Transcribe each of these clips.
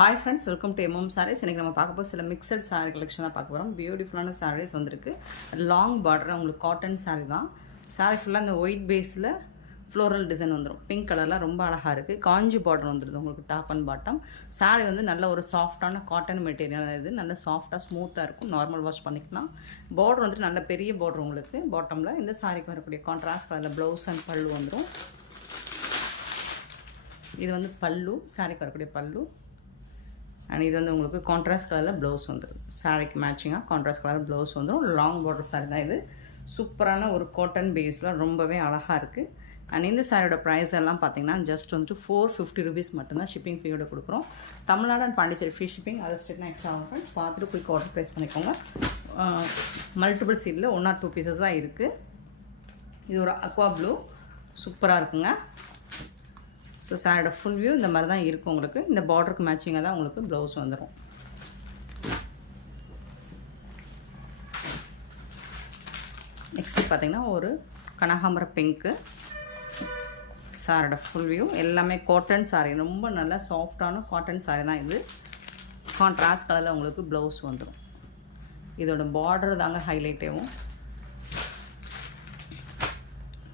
Hi friends, welcome to MM sarees. இன்றைக்கி நம்ம பார்க்க போகிற சில மிக்சட் சாரீ கலெக்ஷன் தான் பார்க்க போகிறோம். பியூட்டிஃபுல்லான சாரீஸ் வந்திருக்கு. லாங் பார்டர் உங்களுக்கு காட்டன் சாரீ தான். சாரீ ஃபுல்லாக இந்த ஒயிட் பேஸில் ஃப்ளோரல் டிசைன் வந்துடும். பிங்க் கலரில் ரொம்ப அழகாக இருக்குது. காஞ்சி பார்டர் வந்துடுது உங்களுக்கு டாப் அண்ட் பாட்டம். சாரீ வந்து நல்ல ஒரு சாஃப்டான காட்டன் மெட்டீரியல். இது நல்ல சாஃப்டாக ஸ்மூத்தாக இருக்கும். நார்மல் வாஷ் பண்ணிக்கலாம். பார்டர் வந்துட்டு நல்ல பெரிய பார்டர் உங்களுக்கு பாட்டமில். இந்த சாரீக்கு வரக்கூடிய கான்ட்ராஸ்ட் கலரில் ப்ளவுஸ் அண்ட் பல்லு வந்துடும். இது வந்து பல்லு, சாரீக்கு வரக்கூடிய பல்லு. அண்ட் இது வந்து உங்களுக்கு கான்ட்ராஸ்ட் கலரில் ப்ளவுஸ் வந்துடும். சாரீக்கு மேட்சிங்காக கான்ட்ராஸ்ட் கலர் ப்ளவுஸ் வந்துடும். லாங் பார்டர் சாரீ தான் இது. சூப்பரான ஒரு காட்டன் பேஸில் ரொம்பவே அழகாக இருக்குது. அண்ட் இந்த சாரியோட ப்ரைஸ் எல்லாம் பார்த்தீங்கன்னா ஜஸ்ட் வந்துட்டு 450 ருபீஸ் மட்டும்தான் ஷிப்பிங் ஃபீயோட கொடுக்குறோம். Tamil Nadu and Pondicherry free shipping. அதை ஸ்டேட்னா எக்ஸ்ட்ரா ஃப்ரெண்ட்ஸ் பார்த்துட்டு குயிக் ஆர்டர் ப்ளேஸ் பண்ணிக்கோங்க. மல்டிபிள் சீட்டில் 1 or 2 பீசஸ் தான் இருக்குது. இது ஒரு அக்வா ப்ளூ சூப்பராக இருக்குங்க. ஸோ சாரியோட ஃபுல் வியூ இந்த மாதிரி தான் இருக்கும் உங்களுக்கு. இந்த பார்டருக்கு மேட்சிங்காக தான் உங்களுக்கு ப்ளவுஸ் வந்துடும். நெக்ஸ்ட்டு பார்த்திங்கன்னா ஒரு கனகாம்பர பிங்க்கு. சாரியோட ஃபுல் வியூ எல்லாமே காட்டன் சாரீ. ரொம்ப நல்லா சாஃப்டான காட்டன் சாரீ தான் இது. கான்ட்ராஸ்ட் கலரில் உங்களுக்கு ப்ளவுஸ் வந்துடும். இதோட பார்டர் தாங்க ஹைலைட்டேவும்.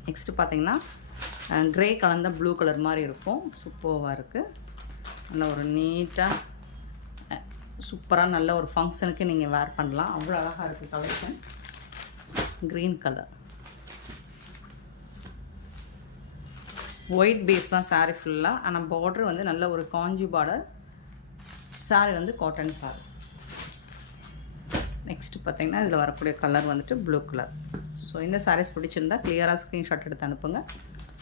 நெக்ஸ்ட்டு பார்த்திங்கன்னா க்ரே கலந்த ப்ளூ கலர் மாதிரி இருக்கும். சூப்பராக இருக்குது. நல்ல ஒரு நீட்டாக சூப்பராக நல்ல ஒரு ஃபங்க்ஷனுக்கு நீங்கள் வேர் பண்ணலாம். அவ்வளோ அழகாக இருக்குது collection. Green colour white base தான் சாரீ ஃபுல்லாக. ஆனால் பார்டர் வந்து நல்ல ஒரு காஞ்சி பார்டர். சாரீ வந்து காட்டன் சாரீ. நெக்ஸ்ட்டு பார்த்திங்கன்னா இதில் வரக்கூடிய கலர் வந்துட்டு ப்ளூ கலர். ஸோ இந்த சாரீஸ் பிடிச்சிருந்தா கிளியராக ஸ்க்ரீன்ஷாட் எடுத்து அனுப்புங்க.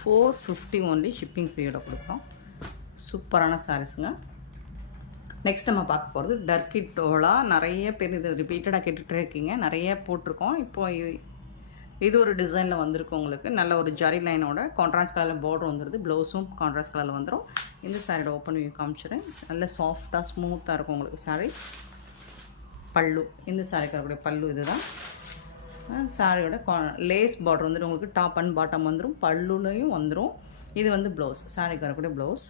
450 ஒன்லி ஷிப்பிங் ஃப்ரீயோட கொடுக்குறோம். சூப்பரான சாரீஸுங்க. நெக்ஸ்ட் நம்ம பார்க்க போகிறது டர்க்கி டோலா. நிறைய பேர் இது ரிப்பீட்டடாக கேட்டுகிட்டே இருக்கீங்க. நிறைய போட்டிருக்கோம். இப்போது இது ஒரு டிசைனில் வந்திருக்கு உங்களுக்கு. நல்ல ஒரு ஜரி லைனோட கான்ட்ராஸ்ட் கலரில் பார்டர் வந்துடுது. ப்ளவுஸும் கான்ட்ராஸ்ட் கலரில் வந்துடும். இந்த சாரியோட ஓப்பன் வியூ காமிச்சிடுறேன். நல்ல சாஃப்டாக ஸ்மூத்தாக இருக்கும் உங்களுக்கு சாரீ. பல்லு, இந்த சாரிக்கு வரக்கூடிய பல்லு இது தான். சாரியோட லேஸ் பார்டர் வந்துட்டு உங்களுக்கு டாப் அண்ட் பாட்டம் வந்துடும். பல்லுலையும் வந்துடும். இது வந்து ப்ளவுஸ், சாரிக்கு வரக்கூடிய ப்ளவுஸ்.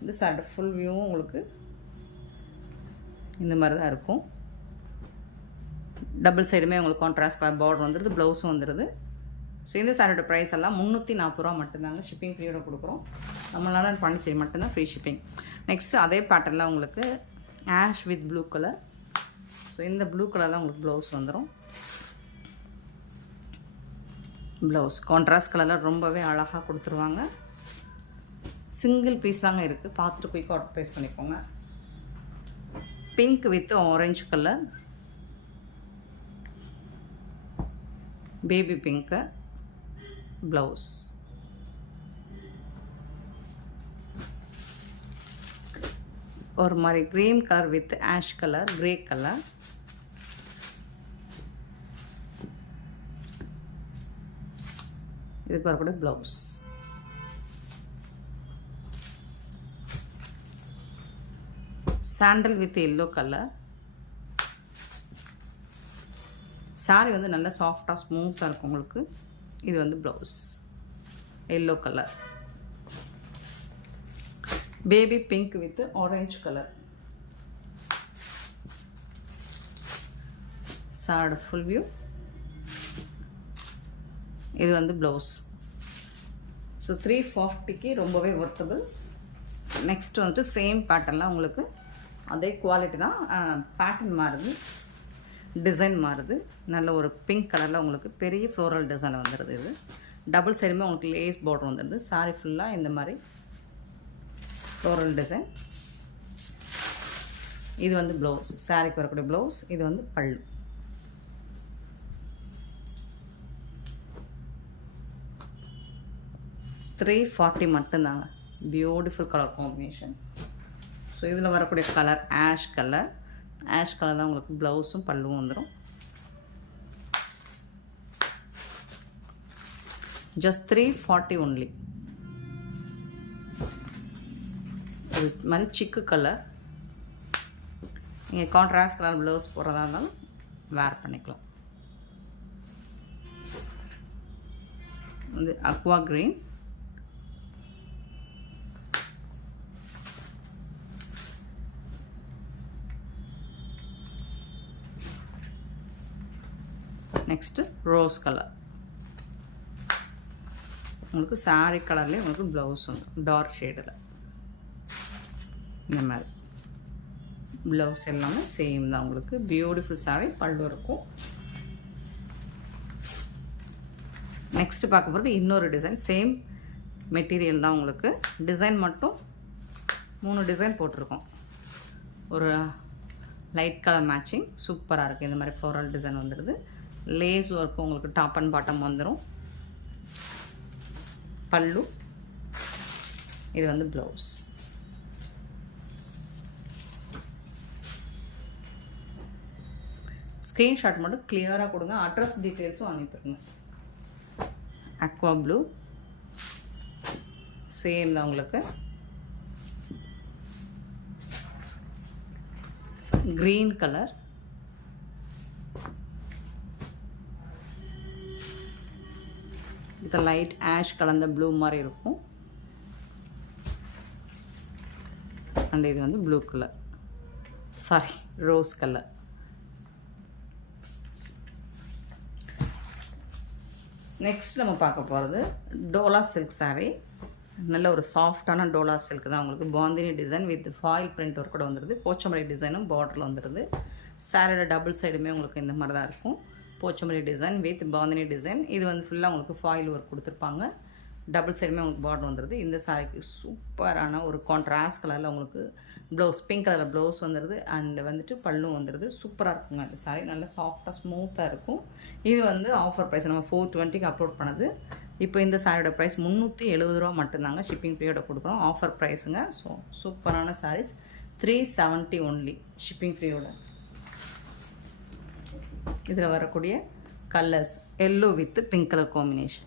இந்த சாரியோட ஃபுல் வியூவும் உங்களுக்கு இந்த மாதிரி தான் இருக்கும். டபுள் சைடுமே உங்களுக்கு கான்ட்ராஸ்ட் கலர் பார்டர் வந்துடுது. ப்ளவுஸும் வந்துடுது. ஸோ இந்த சாரியோட ப்ரைஸ் எல்லாம் 340 ரூபா மட்டும்தாங்க ஷிப்பிங் ஃப்ரீயோட கொடுக்குறோம். நம்மளால பாண்டிச்சேரி மட்டும்தான் ஃப்ரீ ஷிப்பிங். நெக்ஸ்ட்டு அதே பேட்டர்னில் உங்களுக்கு ash with blue colour. So இந்த ப்ளூ கலர் தான் உங்களுக்கு ப்ளவுஸ் வந்துடும். ப்ளவுஸ் கான்ட்ராஸ்ட் கலரில் ரொம்பவே அழகாக கொடுத்துருவாங்க. சிங்கிள் பீஸ் தாங்க இருக்குது. பார்த்துட்டு குயிக் ஆர்டர் ப்ளேஸ் பண்ணிக்கோங்க. Pink with orange colour, baby pink blouse. ஒரு மாதிரி green colour with ash colour, grey colour. இதுக்கு வரக்கூடிய blouse. Sandal with yellow colour. Saree வந்து நல்லா சாஃப்டாக ஸ்மூத்தாக இருக்கும் உங்களுக்கு. இது வந்து blouse yellow colour. Baby pink with orange colour. சாரோட ஃபுல் வியூ. இது வந்து ப்ளவுஸ். ஸோ 340க்கு ரொம்பவே ஒர்த்தபிள். நெக்ஸ்ட் வந்துட்டு சேம் பேட்டர்னில் உங்களுக்கு அதே குவாலிட்டி தான். பேட்டர்ன் மாறுது, டிசைன் மாறுது. நல்ல ஒரு பிங்க் கலரில் உங்களுக்கு பெரிய ஃப்ளோரல் டிசைன் வந்துடுது. இது டபுள் சைடுமே உங்களுக்கு லேஸ் பார்டர் வந்துடுது. சாரி ஃபுல்லாக இந்த மாதிரி ஃப்ளோரல் டிசைன். இது வந்து ப்ளவுஸ், சாரிக்கு வரக்கூடிய ப்ளவுஸ். இது வந்து பல்லு. $340 மட்டும்தாங்க. Beautiful colour combination. ஸோ இதில் வரக்கூடிய colour ash colour. Ash colour தான் உங்களுக்கு ப்ளவுஸும் பல்லுவும் வந்துடும். Just 340 only. இது மாதிரி சிக்கு கலர். நீங்கள் கான்ட்ராஸ்ட் கலர் ப்ளவுஸ் போடுறதா இருந்தாலும் வேர் பண்ணிக்கலாம். வந்து Aqua green, next rose colour. உங்களுக்கு சாரீ கலர்லேயே உங்களுக்கு ப்ளவுஸ் வந்துடும் டார்க் ஷேடில். இந்த மாதிரி ப்ளவுஸ் எல்லாமே சேம் தான். உங்களுக்கு பியூட்டிஃபுல் சாரீ, பல்லு இருக்கும். நெக்ஸ்ட்டு பார்க்க போகிறது இன்னொரு டிசைன். சேம் மெட்டீரியல் தான். உங்களுக்கு டிசைன் மட்டும் 3 டிசைன் போட்டிருக்கோம். ஒரு லைட் கலர் மேட்சிங் சூப்பராக இருக்குது. இந்த மாதிரி ஃப்ளோரல் டிசைன் வந்துடுது. லேஸ் ஒர்க்கு உங்களுக்கு டாப் அண்ட் பாட்டம் வந்துடும். பல்லு, இது வந்து ப்ளவுஸ். ஸ்க்ரீன்ஷாட் மட்டும் கிளியராக கொடுங்க. அட்ரஸ் டீட்டெயில்ஸும் அனுப்பிடுங்க. அக்வா ப்ளூ சேம் தான். உங்களுக்கு க்ரீன் கலர், இது லைட் ஆஷ் கலந்த ப்ளூ மாதிரி இருக்கும். அண்ட் இது வந்து blue colour, sorry rose colour. Next நம்ம பார்க்க போகிறது டோலா சில்க் சாரீ. நல்ல ஒரு சாஃப்டான டோலா சில்க் தான். உங்களுக்கு bandhani design with foil print work கூட வந்துடுது. போச்சமல்லி டிசைனும் பார்டரில் வந்துடுது. சாரியோட டபுள் சைடுமே உங்களுக்கு இந்த மாதிரி தான் இருக்கும். Pochampally design with bandhani design. இது வந்து ஃபுல்லாக உங்களுக்கு ஃபாயில் ஒர்க் கொடுத்துருப்பாங்க. டபுள் சைடுமே உங்களுக்கு பார்டர் வந்துடுது. இந்த சாரிக்கு சூப்பரான ஒரு கான்ட்ராஸ்ட் கலரில் உங்களுக்கு ப்ளவுஸ், பிங்க் கலரில் ப்ளவுஸ் வந்துடுது. அண்ட் வந்துட்டு பல்லும் வந்துடுது. சூப்பராக இருக்குங்க இந்த சாரி. நல்லா சாஃப்டாக ஸ்மூத்தாக இருக்கும். இது வந்து ஆஃபர் ப்ரைஸ் நம்ம 420க்கு அப்லோட் பண்ணது. இப்போ இந்த சாரியோட ப்ரைஸ் 370 ரூபா மட்டும்தாங்க. ஷிப்பிங் ஃப்ரீயோட கொடுக்குறோம். ஆஃபர் ப்ரைஸுங்க. ஸோ சூப்பரான சாரீஸ் 370 ஒன்லி ஷிப்பிங் ஃப்ரீயோட. இதில் வரக்கூடிய colours yellow with pink colour combination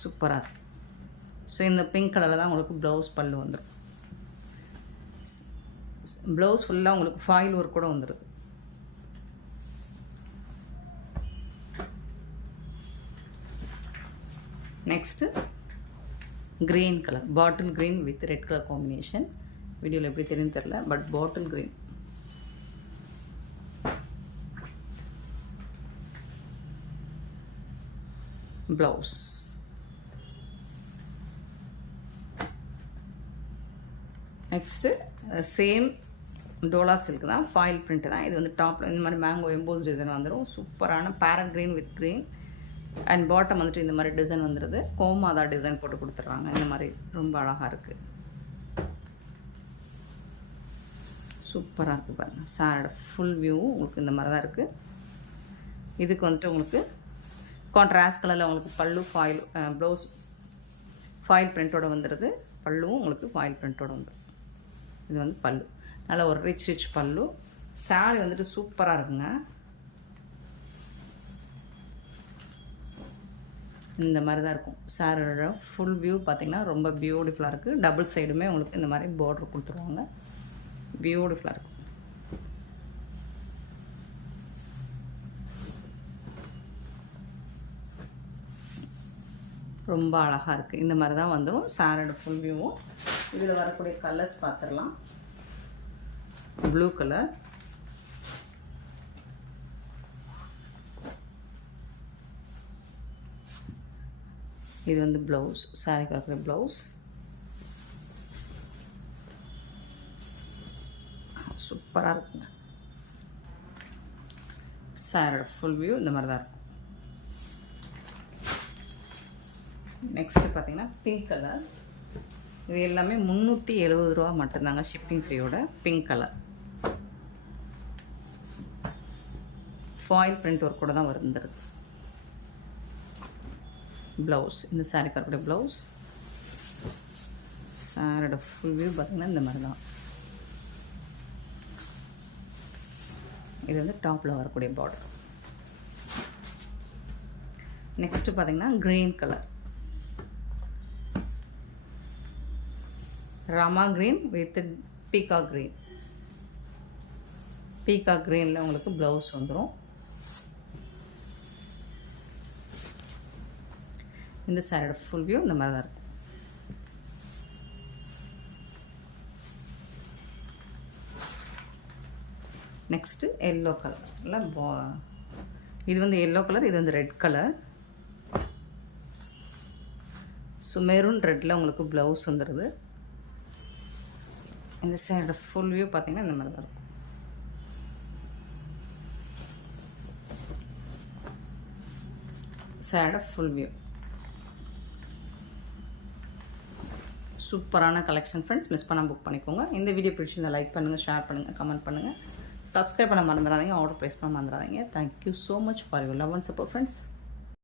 சூப்பராக இருக்கும். ஸோ இந்த பிங்க் கலரில் தான் உங்களுக்கு ப்ளவுஸ், பல்லு வந்துடும். ப்ளவுஸ் ஃபுல்லாக உங்களுக்கு ஃபாயில் ஒர்க் கூட வந்துடுது. Next green colour, bottle green with red colour combination. வீடியோவில் எப்படி தெரியும் தெரில, but bottle green. Blouse next same Dola silk தான். ஃபாயில் பிரிண்ட் தான். இது வந்து டாப்பில் இந்த மாதிரி மேங்கோ எம்போஸ் டிசைன் வந்துடும். சூப்பரான farad green with green. And bottom வந்துட்டு இந்த மாதிரி டிசைன் வந்துடுது. கோமாதா டிசைன் போட்டு கொடுத்துட்றாங்க. இந்த மாதிரி ரொம்ப அழகாக இருக்குது. சூப்பராக இருக்குது பாருங்கள். சாரோட ஃபுல் வியூவும் உங்களுக்கு இந்த மாதிரி தான் இருக்குது. இதுக்கு வந்துட்டு உங்களுக்கு கான்ட்ராஸ்ட் கலரில் உங்களுக்கு பல்லு ஃபாயில், ப்ளவுஸ் ஃபாயில் பிரிண்ட்டோடு வந்துடுது. பல்லுவும் உங்களுக்கு ஃபாயில் பிரிண்ட்டோடு வந்துடும். இது வந்து பல்லு, நல்ல ஒரு ரிச் பல்லு. சாரி வந்துட்டு சூப்பராக இருக்குங்க. இந்த மாதிரி தான் இருக்கும். சாரியோட ஃபுல் வியூ பார்த்திங்கன்னா ரொம்ப பியூட்டிஃபுல்லாக இருக்குது. டபுள் சைடுமே உங்களுக்கு இந்த மாதிரி பார்டர் கொடுத்துருவாங்க. பியூட்டிஃபுல்லாக இருக்கும். ரொம்ப அழகாக இருக்குது. இந்த மாதிரி தான் வந்துடும் சாரோட ஃபுல் வியூவும். இதில் வரக்கூடிய கலர்ஸ் பார்த்துடலாம். ப்ளூ கலர், இது வந்து ப்ளவுஸ், சாரிக்கு வரக்கூடிய ப்ளவுஸ். சூப்பராக இருக்குங்க. சாரோட ஃபுல் வியூ இந்த மாதிரி தான் இருக்கும். நெக்ஸ்ட்டு பார்த்தீங்கன்னா பிங்க் கலர். இது எல்லாமே 370 ரூபா மட்டும்தாங்க ஷிப்பிங் ஃப்ரீயோட. Pink colour foil print work கூட தான் வந்துடுது. ப்ளவுஸ், இந்த சாரிக்கு வரக்கூடிய ப்ளவுஸ். சாரோட ஃபுல் வியூ பார்த்திங்கன்னா இந்த மாதிரி தான். இது வந்து டாப்பில் வரக்கூடிய பார்டர். நெக்ஸ்ட்டு பார்த்திங்கன்னா green colour, Rama green with peacock green. Peacock க்ரீனில் உங்களுக்கு ப்ளவுஸ் வந்துடும். இந்த சாரியோட ஃபுல் வியூ இந்த மாதிரி தான் இருக்கும். நெக்ஸ்ட்டு எல்லோ கலரில் இது வந்து எல்லோ கலர், இது வந்து ரெட் கலர். ஸோ மெரூன் ரெட்டில் உங்களுக்கு ப்ளவுஸ் வந்துடுது. இந்த சேரோட ஃபுல் வியூ பார்த்தீங்கன்னா இந்த மாதிரி தான் இருக்கும். சேரோட ஃபுல் வியூ சூப்பரான கலெக்ஷன் ஃப்ரெண்ட்ஸ். மிஸ் பண்ணாமல் புக் பண்ணிக்கோங்க. இந்த வீடியோ பிடிச்சிருந்தா லைக் பண்ணுங்கள், ஷேர் பண்ணுங்கள், கமெண்ட் பண்ணுங்கள். சப்ஸ்கிரைப் பண்ண மறந்துடாதீங்க, ஆர்டர் ப்ளேஸ் பண்ண மறந்துடாதீங்க. Thank you so much for your love and support friends.